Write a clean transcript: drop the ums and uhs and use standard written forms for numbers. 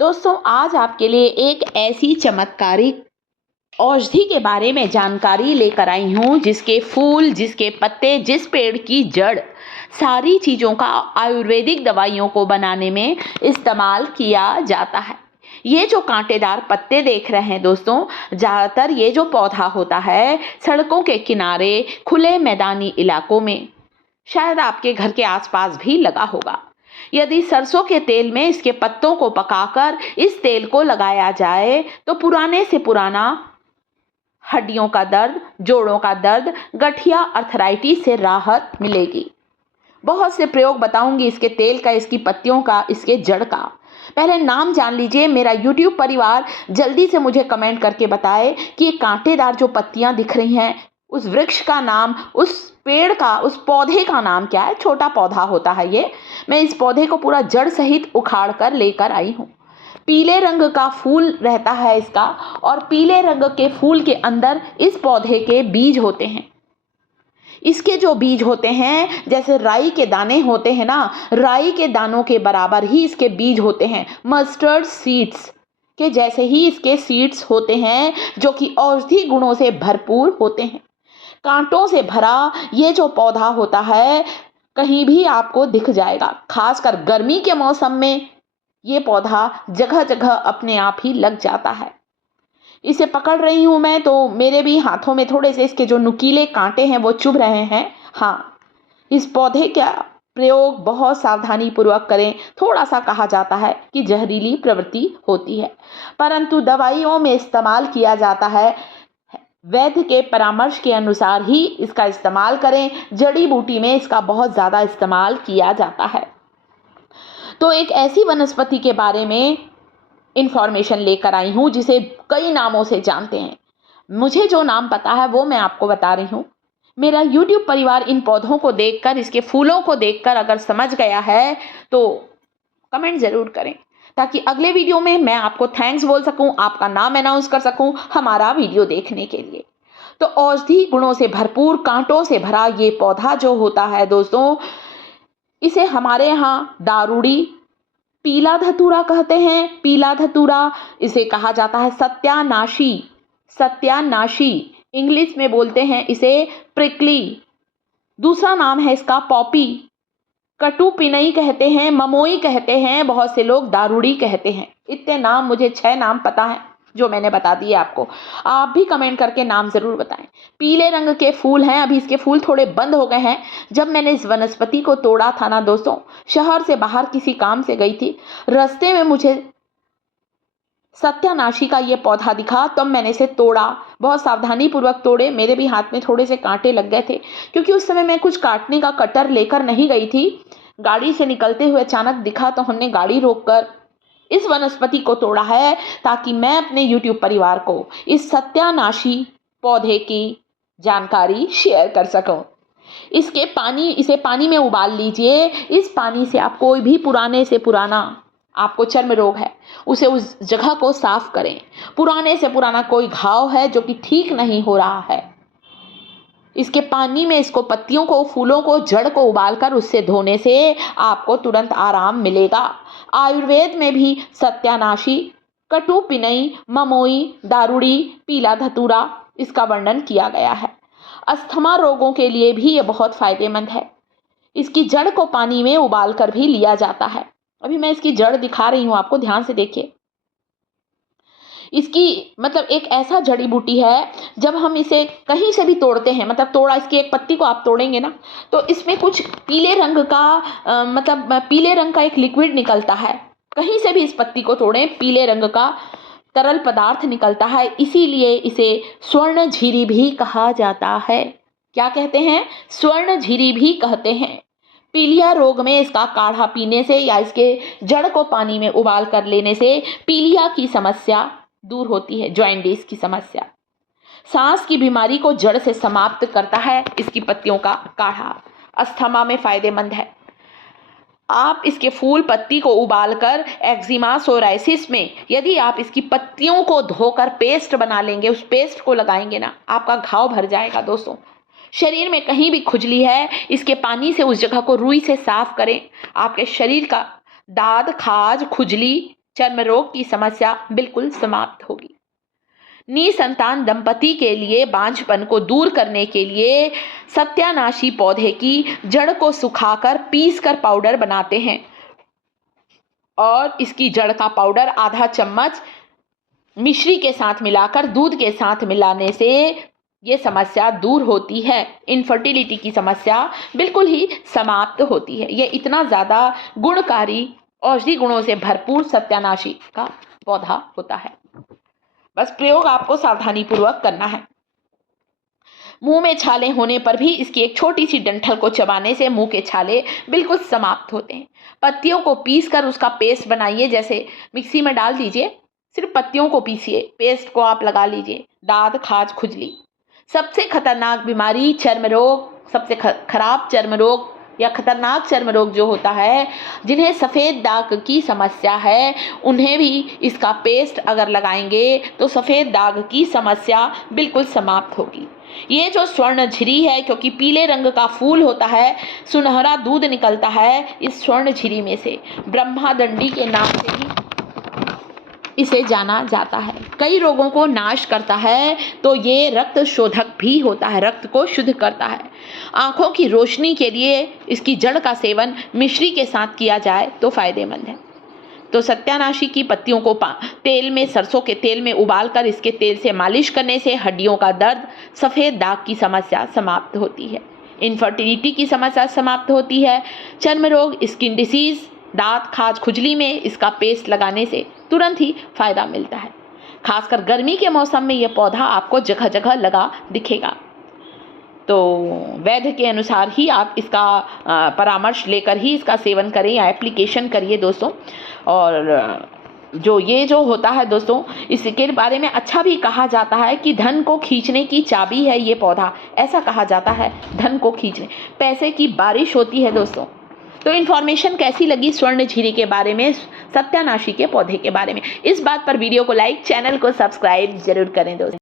दोस्तों, आज आपके लिए एक ऐसी चमत्कारिक औषधि के बारे में जानकारी लेकर आई हूँ जिसके फूल, जिसके पत्ते, जिस पेड़ की जड़, सारी चीज़ों का आयुर्वेदिक दवाइयों को बनाने में इस्तेमाल किया जाता है। ये जो कांटेदार पत्ते देख रहे हैं दोस्तों, ज़्यादातर ये जो पौधा होता है सड़कों के किनारे, खुले मैदानी इलाकों में, शायद आपके घर के आसपास भी लगा होगा। यदि सरसों के तेल में इसके पत्तों को पकाकर इस तेल को लगाया जाए तो पुराने से पुराना हड्डियों का दर्द, जोड़ों का दर्द, गठिया, अर्थराइटिस से राहत मिलेगी। बहुत से प्रयोग बताऊंगी इसके तेल का, इसकी पत्तियों का, इसके जड़ का। पहले नाम जान लीजिए। मेरा YouTube परिवार जल्दी से मुझे कमेंट करके बताए कि ये कांटेदार जो पत्तियां दिख रही हैं, उस वृक्ष का नाम, उस पेड़ का, उस पौधे का नाम क्या है। छोटा पौधा होता है ये। मैं इस पौधे को पूरा जड़ सहित उखाड़ कर लेकर आई हूँ। पीले रंग का फूल रहता है इसका, और पीले रंग के फूल के अंदर इस पौधे के बीज होते हैं। इसके जो बीज होते हैं, जैसे राई के दाने होते हैं ना, राई के दानों के बराबर ही इसके बीज होते हैं। मस्टर्ड सीड्स के जैसे ही इसके सीड्स होते हैं, जो कि औषधि गुणों से भरपूर होते हैं। कांटों से भरा ये जो पौधा होता है कहीं भी आपको दिख जाएगा। खासकर गर्मी के मौसम में ये पौधा जगह जगह अपने आप ही लग जाता है। इसे पकड़ रही हूं मैं तो मेरे भी हाथों में थोड़े से इसके जो नुकीले कांटे हैं वो चुभ रहे हैं। हाँ, इस पौधे का प्रयोग बहुत सावधानी पूर्वक करें। थोड़ा सा कहा जाता है कि जहरीली प्रवृत्ति होती है, परंतु दवाइयों में इस्तेमाल किया जाता है। वैद्य के परामर्श के अनुसार ही इसका इस्तेमाल करें। जड़ी बूटी में इसका बहुत ज़्यादा इस्तेमाल किया जाता है। तो एक ऐसी वनस्पति के बारे में इंफॉर्मेशन लेकर आई हूँ जिसे कई नामों से जानते हैं। मुझे जो नाम पता है वो मैं आपको बता रही हूँ। मेरा YouTube परिवार इन पौधों को देखकर, इसके फूलों को देखकर अगर समझ गया है तो कमेंट ज़रूर करें, ताकि अगले वीडियो में मैं आपको थैंक्स बोल सकूं, आपका नाम अनाउंस कर सकूं हमारा वीडियो देखने के लिए। तो औषधि गुणों से भरपूर, कांटों से भरा ये पौधा जो होता है दोस्तों, इसे हमारे यहाँ दारूड़ी, पीला धतूरा कहते हैं। पीला धतूरा इसे कहा जाता है सत्यानाशी। सत्यानाशी इंग्लिश में बोलते हैं इसे प्रिकली। दूसरा नाम है इसका पॉपी। कटु पिनई कहते हैं, ममोई कहते हैं, बहुत से लोग दारूड़ी कहते हैं। इतने नाम, मुझे 6 नाम पता है जो मैंने बता दिए आपको। आप भी कमेंट करके नाम ज़रूर बताएं। पीले रंग के फूल हैं। अभी इसके फूल थोड़े बंद हो गए हैं। जब मैंने इस वनस्पति को तोड़ा था ना दोस्तों, शहर से बाहर किसी काम से गई थी, रास्ते में मुझे सत्यानाशी का ये पौधा दिखा, तब मैंने इसे तोड़ा। बहुत सावधानी पूर्वक तोड़े। मेरे भी हाथ में थोड़े से कांटे लग गए थे, क्योंकि उस समय मैं कुछ काटने का कटर लेकर नहीं गई थी। गाड़ी से निकलते हुए अचानक दिखा तो हमने गाड़ी रोककर इस वनस्पति को तोड़ा है, ताकि मैं अपने YouTube परिवार को इस सत्यानाशी पौधे की जानकारी शेयर कर सकूं। इसे पानी में उबाल लीजिए। इस पानी से आप कोई भी पुराने से पुराना, आपको चर्म रोग है, उसे उस जगह को साफ करें। पुराने से पुराना कोई घाव है जो कि ठीक नहीं हो रहा है, इसके पानी में इसको, पत्तियों को, फूलों को, जड़ को उबालकर उससे धोने से आपको तुरंत आराम मिलेगा। आयुर्वेद में भी सत्यानाशी, कटु पिनई, ममोई, दारूड़ी, पीला धतूरा इसका वर्णन किया गया है। अस्थमा रोगों के लिए भी ये बहुत फायदेमंद है। इसकी जड़ को पानी में उबाल कर भी लिया जाता है। अभी मैं इसकी जड़ दिखा रही हूँ आपको, ध्यान से देखिए। इसकी मतलब एक ऐसा जड़ी बूटी है, जब हम इसे कहीं से भी तोड़ते हैं, मतलब तोड़ा, इसकी एक पत्ती को आप तोड़ेंगे ना, तो इसमें कुछ पीले रंग का पीले रंग का एक लिक्विड निकलता है। कहीं से भी इस पत्ती को तोड़ें, पीले रंग का तरल पदार्थ निकलता है। इसीलिए इसे स्वर्ण झीरी भी कहा जाता है। क्या कहते हैं? स्वर्ण झीरी भी कहते हैं। पीलिया रोग में इसका काढ़ा पीने से या इसके जड़ को पानी में उबाल कर लेने से पीलिया की समस्या दूर होती है, जॉइंटिस की समस्या। सांस की बीमारी को जड़ से समाप्त करता है इसकी पत्तियों का काढ़ा। अस्थमा में फायदेमंद है। आप इसके फूल पत्ती को उबालकर एक्जिमा, सोराइसिस में यदि आप इसकी पत्तियों को धोकर पेस्ट बना लेंगे, उस पेस्ट को लगाएंगे ना, आपका घाव भर जाएगा दोस्तों। शरीर में कहीं भी खुजली है, इसके पानी से उस जगह को रुई से साफ करें। आपके शरीर का दाद, खाज, खुजली चर्म रोग की समस्या बिल्कुल समाप्त होगी। निसंतान दंपति के लिए बांझपन को दूर करने के लिए सत्यानाशी पौधे की जड़ को सुखाकर पीसकर पाउडर बनाते हैं और इसकी जड़ का पाउडर आधा चम्मच मिश्री के साथ मिलाकर दूध के साथ मिलाने से ये समस्या दूर होती है। इनफर्टिलिटी की समस्या बिल्कुल ही समाप्त होती है। ये इतना ज़्यादा गुणकारी औषधि गुणों से भरपूर सत्यानाशी का पौधा होता है। बस प्रयोग आपको सावधानी पूर्वक करना है। मुंह में छाले होने पर भी इसकी एक छोटी सी डंठल को चबाने से मुंह के छाले बिल्कुल समाप्त होते हैं। पत्तियों को पीसकर उसका पेस्ट बनाइए, जैसे मिक्सी में डाल दीजिए, सिर्फ पत्तियों को पीसिए, पेस्ट को आप लगा लीजिए। दाद, खाज, खुजली, सबसे खतरनाक बीमारी चर्म रोग, सबसे खराब चर्म रोग या खतरनाक चर्म रोग जो होता है, जिन्हें सफ़ेद दाग की समस्या है, उन्हें भी इसका पेस्ट अगर लगाएंगे तो सफ़ेद दाग की समस्या बिल्कुल समाप्त होगी। ये जो स्वर्ण झिरी है, क्योंकि पीले रंग का फूल होता है, सुनहरा दूध निकलता है इस स्वर्ण झिरी में से, ब्रह्मादंडी के नाम से भी इसे जाना जाता है। कई रोगों को नाश करता है, तो ये रक्त शोधक भी होता है, रक्त को शुद्ध करता है। आँखों की रोशनी के लिए इसकी जड़ का सेवन मिश्री के साथ किया जाए तो फायदेमंद है। तो सत्यानाशी की पत्तियों को तेल में, सरसों के तेल में उबालकर इसके तेल से मालिश करने से हड्डियों का दर्द, सफ़ेद दाग की समस्या समाप्त होती है। इनफर्टिलिटी की समस्या समाप्त होती है। चर्म रोग, स्किन डिसीज, दांत, खाज, खुजली में इसका पेस्ट लगाने से तुरंत ही फायदा मिलता है। खासकर गर्मी के मौसम में यह पौधा आपको जगह जगह लगा दिखेगा। तो वैद्य के अनुसार ही आप इसका परामर्श लेकर ही इसका सेवन करें या एप्लीकेशन करिए दोस्तों। और जो होता है दोस्तों, इसके बारे में अच्छा भी कहा जाता है कि धन को खींचने की चाबी है ये पौधा, ऐसा कहा जाता है। धन को खींचने, पैसे की बारिश होती है दोस्तों। तो इन्फॉर्मेशन कैसी लगी स्वर्ण झिरी के बारे में, सत्यानाशी के पौधे के बारे में? इस बात पर वीडियो को लाइक, चैनल को सब्सक्राइब जरूर करें दोस्तों।